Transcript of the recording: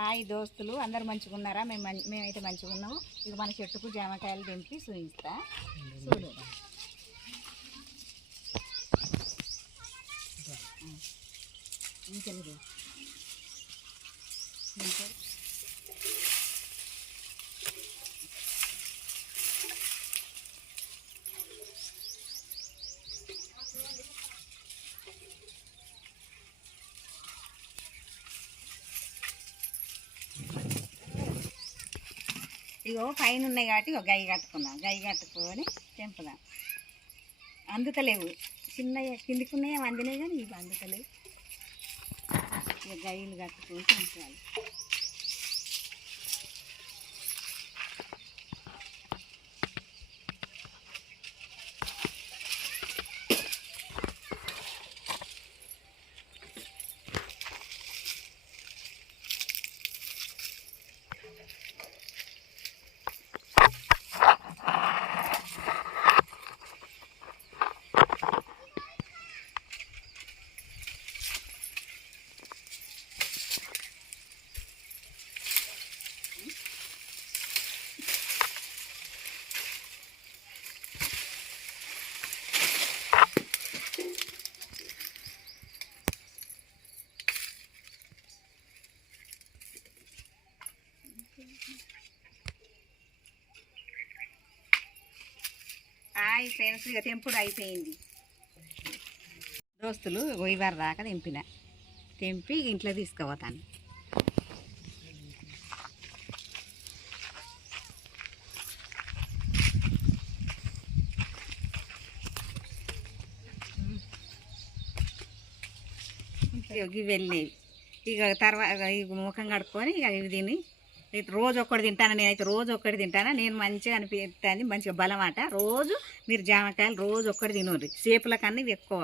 Hi దోస్తులు అందరు మంచిగా ఉన్నారా? మేము మేమైతే మంచిగా ఉన్నాము. ఇక మన చెట్టుకు జామకాయలు దింపి చూపిస్తా చూడు. ఇంకెందుకు ఇగో పైన ఉన్నాయి కాబట్టి ఇగో గై కట్టుకున్నాం. గై కట్టుకొని తెంపుదాం. అందుతలేవు. చిన్న కిందికి ఉన్నాయి అందినాయి కానీ ఇవి అందుతలేవు. ఇక గైలు కట్టుకొని తెంపాలి హాయ్ ఫ్రెండ్స్ ఇక తెంపుడు అయిపోయింది. దోస్తులు గోయివారు దాకా తెంపిన. తెంపి ఇంట్లో తీసుకుపోతాను. ఇవి వెళ్ళేవి ఇక తర్వాత ఇక ముఖం కడుక్కొని ఇక ఇవి తిని రోజు ఒక్కటి తింటాను నేనైతే రోజు ఒక్కటి తింటాను. నేను మంచిగా అనిపిస్తుంది మంచిగా బలం అట రోజు మీరు జామకాయలు రోజు ఒక్కటి తినండి సేపుల కన్నా ఇవి ఎక్కువ